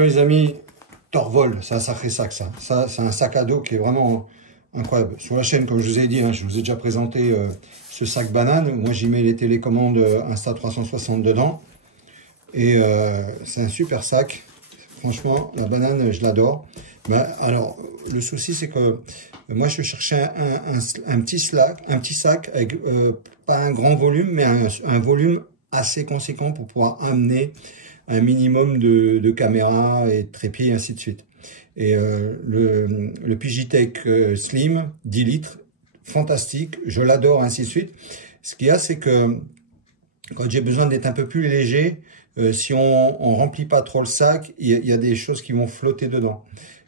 Hello les amis, Torvol, c'est un sacré sac ça. Ça, c'est un sac à dos qui est vraiment incroyable. Sur la chaîne, comme je vous ai dit, hein, je vous ai déjà présenté ce sac banane. Moi, j'y mets les télécommandes Insta360 dedans. Et c'est un super sac. Franchement, la banane, je l'adore. Bah, alors, le souci, c'est que moi, je cherchais un petit sac avec pas un grand volume, mais un volume assez conséquent pour pouvoir amener un minimum de caméras et de trépieds et ainsi de suite. Et le Pigitech Slim 10 litres, fantastique, je l'adore, ainsi de suite. Ce qu'il y a, c'est que quand j'ai besoin d'être un peu plus léger, si on remplit pas trop le sac, il y a des choses qui vont flotter dedans.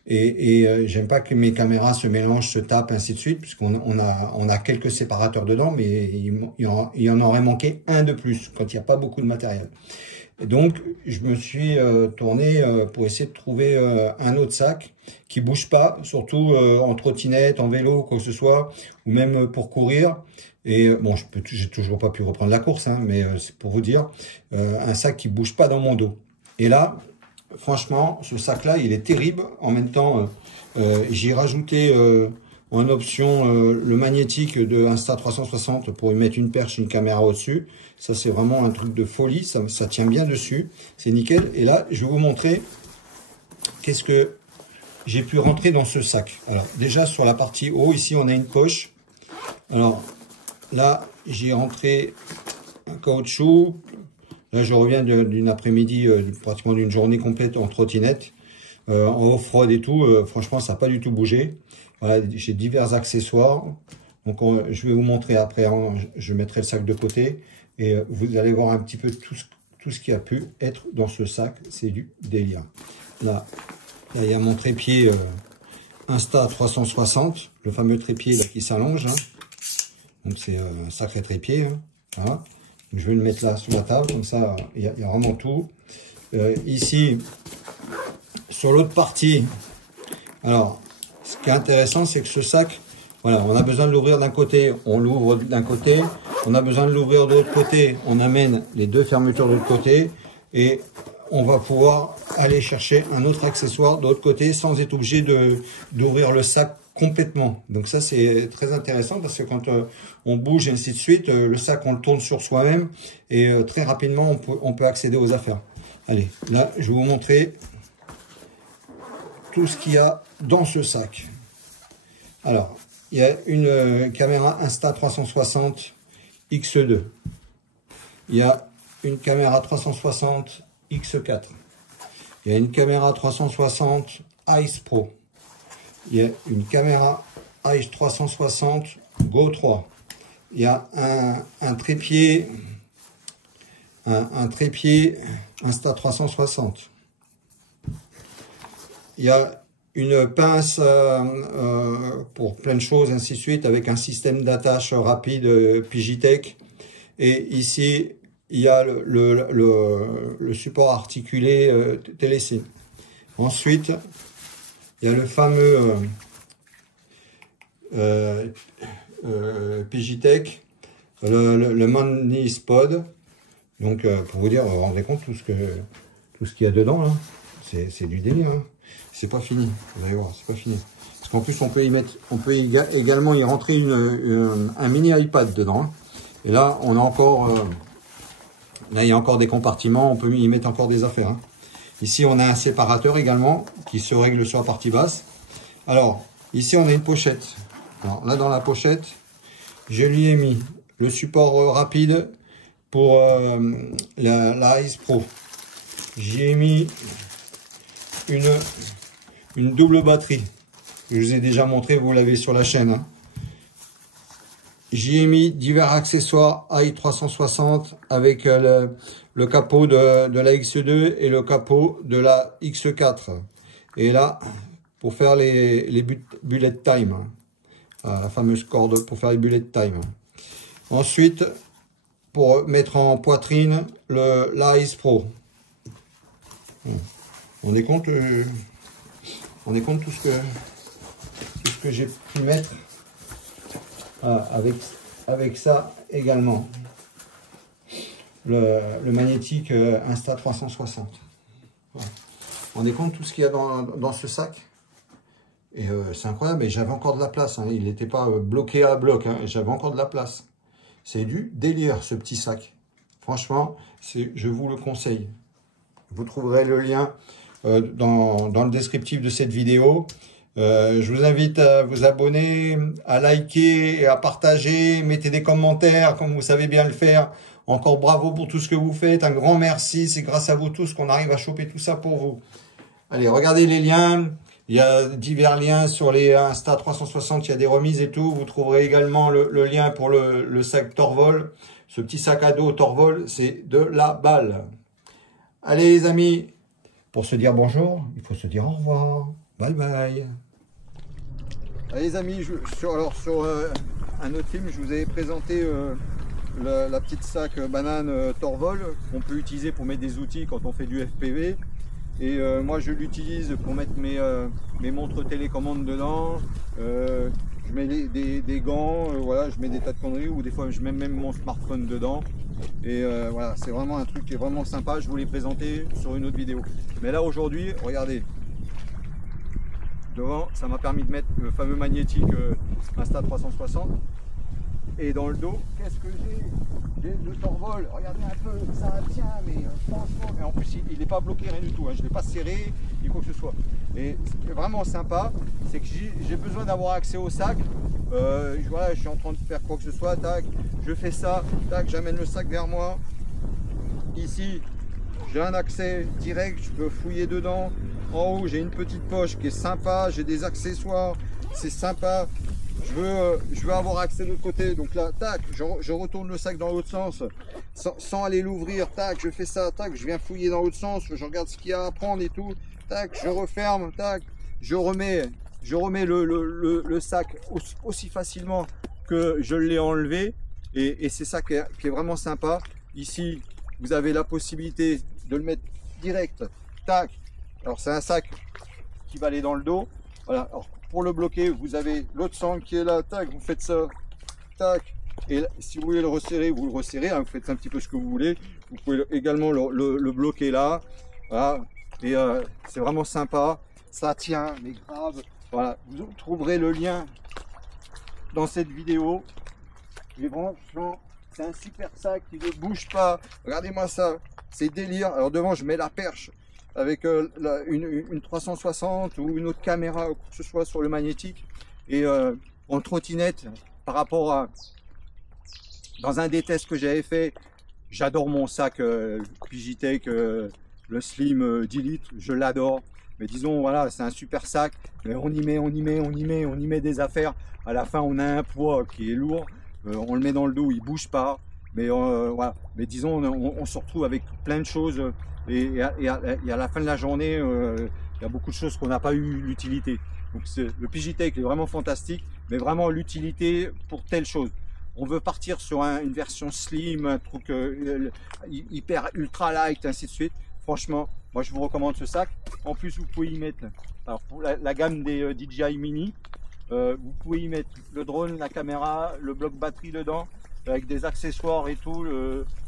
Et j'aime pas que mes caméras se mélangent, se tapent, ainsi de suite, puisqu'on a quelques séparateurs dedans, mais il en aurait manqué un de plus quand il n'y a pas beaucoup de matériel. Et donc, je me suis tourné pour essayer de trouver un autre sac qui bouge pas, surtout en trottinette, en vélo, quoi que ce soit, ou même pour courir. Et bon, j'ai toujours pas pu reprendre la course, hein, mais c'est pour vous dire, un sac qui bouge pas dans mon dos. Et là, franchement, ce sac-là, il est terrible. En même temps, j'ai rajouté en option le magnétique de Insta360 pour y mettre une perche, une caméra au-dessus. Ça, c'est vraiment un truc de folie. Ça tient bien dessus. C'est nickel. Et là, je vais vous montrer qu'est-ce que j'ai pu rentrer dans ce sac. Alors, déjà, sur la partie haut, ici, on a une poche. Alors, là, j'ai rentré un caoutchouc. Là, je reviens d'une après-midi, pratiquement d'une journée complète en trottinette, en off-road et tout. Franchement, ça n'a pas du tout bougé. Voilà, j'ai divers accessoires. Donc, je vais vous montrer après. Hein, je mettrai le sac de côté et vous allez voir un petit peu tout ce qui a pu être dans ce sac. C'est du délire. Là, il y a mon trépied Insta360, le fameux trépied là, qui s'allonge. Hein. Donc, c'est un sacré trépied. Hein. Voilà. Je vais le mettre là sur la table, comme ça il y a vraiment tout. Ici, sur l'autre partie, alors ce qui est intéressant, c'est que ce sac, voilà, on a besoin de l'ouvrir d'un côté, on l'ouvre d'un côté, on a besoin de l'ouvrir de l'autre côté, on amène les deux fermetures de l'autre côté et on va pouvoir aller chercher un autre accessoire de l'autre côté sans être obligé d'ouvrir le sac complètement. Donc ça, c'est très intéressant parce que quand on bouge et ainsi de suite, le sac, on le tourne sur soi-même et très rapidement, on peut accéder aux affaires. Allez, là, je vais vous montrer tout ce qu'il y a dans ce sac. Alors, il y a une caméra Insta360 X2. Il y a une caméra 360 X4. Il y a une caméra 360 Ice Pro. Il y a une caméra H360 Go 3. Il y a un trépied Insta360. Il y a une pince pour plein de choses, ainsi de suite, avec un système d'attache rapide Pigitech. Et ici, il y a le support articulé Télécine. Ensuite, il y a le fameux Pigitech, le Manispod. Donc, pour vous dire, vous vous rendez compte tout ce qu'il y a dedans, là. C'est du délire. Hein. C'est pas fini. Vous allez voir, c'est pas fini. Parce qu'en plus, on peut également y rentrer un mini iPad dedans. Hein. Et là, on a encore, là, il y a encore des compartiments. On peut y mettre encore des affaires. Hein. Ici, on a un séparateur également qui se règle sur la partie basse. Alors, ici, on a une pochette. Alors, là, dans la pochette, je lui ai mis le support rapide pour la Ice Pro. J'y ai mis une double batterie. Je vous ai déjà montré, vous l'avez sur la chaîne. Hein. J'y ai mis divers accessoires AI360 avec le capot de la X2 et le capot de la X4. Et là, pour faire les bullet time, hein, la fameuse corde pour faire les bullet time. Ensuite, pour mettre en poitrine l'Ice Pro. On est compte, tout ce que j'ai pu mettre avec ça également. Le magnétique Insta360. Voilà. Vous vous rendez compte tout ce qu'il y a dans ce sac? Et c'est incroyable, et j'avais encore de la place, hein. Il n'était pas bloqué à bloc, hein. J'avais encore de la place. C'est du délire, ce petit sac. Franchement, je vous le conseille. Vous trouverez le lien dans le descriptif de cette vidéo. Je vous invite à vous abonner, à liker et à partager. Mettez des commentaires comme vous savez bien le faire. Encore bravo pour tout ce que vous faites. Un grand merci. C'est grâce à vous tous qu'on arrive à choper tout ça pour vous. Allez, regardez les liens. Il y a divers liens sur les Insta 360. Il y a des remises et tout. Vous trouverez également le lien pour le sac Torvol. Ce petit sac à dos Torvol, c'est de la balle. Allez les amis, pour se dire bonjour, il faut se dire au revoir. Bye bye. Allez les amis, sur un autre film, je vous avais présenté la petite sac banane Torvol qu'on peut utiliser pour mettre des outils quand on fait du FPV. Et moi je l'utilise pour mettre mes montres télécommandes dedans. Je mets des gants, voilà, je mets des tas de conneries, ou des fois je mets même mon smartphone dedans. Et voilà, c'est vraiment un truc qui est vraiment sympa. Je vous l'ai présenté sur une autre vidéo. Mais là aujourd'hui, regardez, devant, ça m'a permis de mettre le fameux magnétique Insta 360. Et dans le dos, qu'est-ce que j'ai? J'ai le Torvol, regardez un peu, ça tient, mais franchement, et en plus il n'est pas bloqué, rien du tout, hein. Je ne l'ai pas serré, ni quoi que ce soit. Et ce qui est vraiment sympa, c'est que j'ai besoin d'avoir accès au sac. Voilà, je suis en train de faire quoi que ce soit, tac, je fais ça, tac, j'amène le sac vers moi. Ici, j'ai un accès direct, je peux fouiller dedans. En haut, j'ai une petite poche qui est sympa, j'ai des accessoires, c'est sympa. Je veux avoir accès de l'autre côté, donc là, tac, je retourne le sac dans l'autre sens, sans aller l'ouvrir, tac, je fais ça, tac, je viens fouiller dans l'autre sens, je regarde ce qu'il y a à prendre et tout, tac, je referme, tac, je remets le sac aussi facilement que je l'ai enlevé, et c'est ça qui est vraiment sympa. Ici, vous avez la possibilité de le mettre direct, tac, alors c'est un sac qui va aller dans le dos, voilà. Alors, pour le bloquer, vous avez l'autre sangle qui est là, tac, vous faites ça, tac, et là, si vous voulez le resserrer, vous le resserrez, hein, vous faites un petit peu ce que vous voulez. Vous pouvez également le bloquer là, voilà, et c'est vraiment sympa, ça tient, mais grave. Voilà, vous trouverez le lien dans cette vidéo. Et franchement, c'est un super sac qui ne bouge pas. Regardez-moi ça, c'est délire. Alors devant, je mets la perche avec une 360 ou une autre caméra ou quoi que ce soit sur le magnétique, et en trottinette, par rapport à dans un des tests que j'avais fait, j'adore mon sac Pigitech, le Slim 10 litres, je l'adore, mais disons voilà, c'est un super sac, mais on y met des affaires, à la fin on a un poids qui est lourd, on le met dans le dos, il bouge pas, mais voilà, mais disons on se retrouve avec plein de choses. Et à la fin de la journée, il y a beaucoup de choses qu'on n'a pas eu l'utilité. Donc le Pigitech est vraiment fantastique, mais vraiment l'utilité pour telle chose. On veut partir sur une version slim, un truc hyper ultra light, ainsi de suite. Franchement, moi je vous recommande ce sac. En plus, vous pouvez y mettre, alors pour la gamme des DJI Mini, vous pouvez y mettre le drone, la caméra, le bloc batterie dedans, avec des accessoires et tout.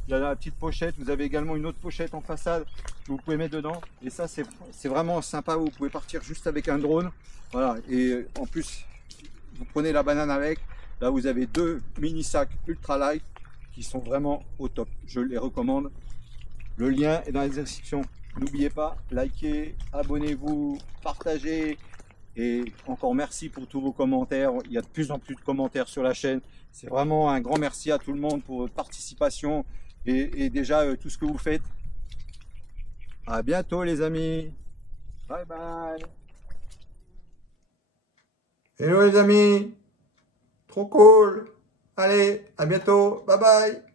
Il y a la petite pochette, vous avez également une autre pochette en façade que vous pouvez mettre dedans, et ça c'est vraiment sympa. Vous pouvez partir juste avec un drone, voilà, et en plus vous prenez la banane avec. Là vous avez deux mini sacs ultra light qui sont vraiment au top, je les recommande. Le lien est dans la description. N'oubliez pas, likez, abonnez-vous, partagez, et encore merci pour tous vos commentaires. Il y a de plus en plus de commentaires sur la chaîne, c'est vraiment un grand merci à tout le monde pour votre participation et déjà tout ce que vous faites. À bientôt les amis, bye bye. Hello les amis, trop cool. Allez, à bientôt, bye bye.